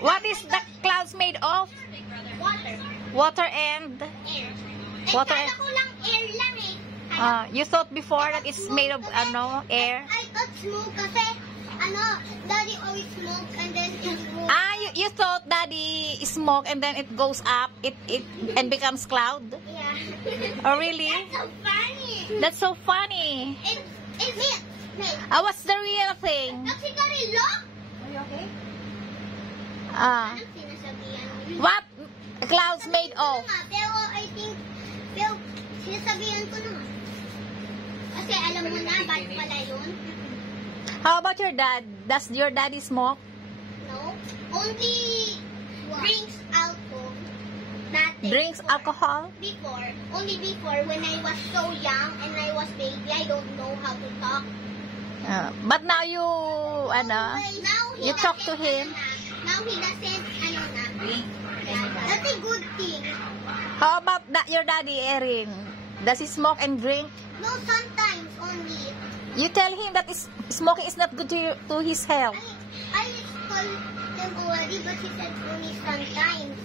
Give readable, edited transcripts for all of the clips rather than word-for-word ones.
What is the clouds made of? Water. Water and... Air. Water Kala and... ko lang air lang eh. You thought before that it's made of, air? I thought smoke kasi, daddy always smoke and then it smoke. You thought daddy smoke and then it goes up, it and becomes cloud? Yeah. Oh, really? That's so funny. That's so funny. It's it. What's the real thing? Actually, look. Are you okay? Anong sinasabihan mo? What clouds made of? Pero I think, sinasabihan ko na. Kasi alam mo na, bad pala yun. How about your dad? Does your daddy smoke? No. Only drinks alcohol. Nothing. Drinks alcohol? Before. Only before, when I was so young and I was baby, I don't know how to talk. But now you, Now he you talk to doesn't, him? Now he doesn't, Yeah, that's a good thing. How about your daddy, Erin? Does he smoke and drink? No, sometimes only. You tell him that smoking is not good to his health. I told him already, but he said only sometimes.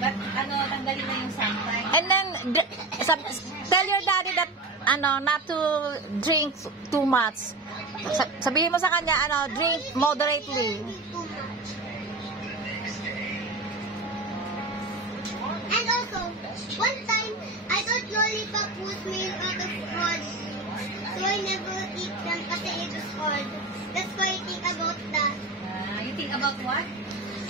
But tanggalin na yung sometimes. And then tell your daddy that not to drink too much. Sabihin mo sa kanya drink moderately. Too much. And also, one time, I thought lollipop was made out of hard. So I never eat them kasi it was hard. That's why I think about that. You think about what?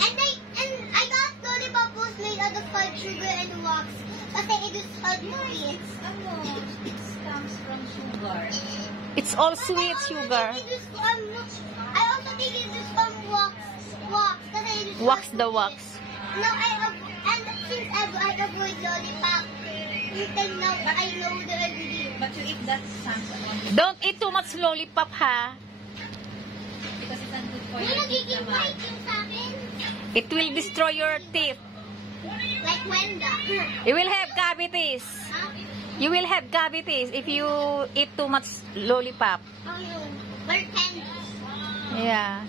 And I thought lollipop was made out of hard sugar and wax. Kasi it was hard to eat. It comes from sugar. It's all sweet sugar. I also think it is from wax. Kasi it is Wax hard the to wax. eat. Now since I avoid lollipop, then now I know the ingredient. But you eat that sometimes. Don't eat too much lollipop, ha? Because it's not good for May your teeth nagiging naman. white yung sa akin. It will destroy your teeth. Like Wenda. You will have cavities. Huh? You will have cavities if you eat too much lollipop. Oh, yun. We're candies. Yeah.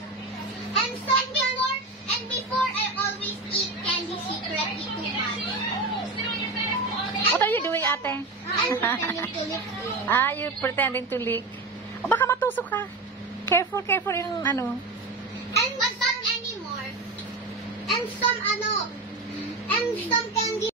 And before I always eat candy secretly too much. What are you doing, ate? I'm pretending to live here. You pretending to lick. O baka matusok ka. Careful yung And not anymore. And some candy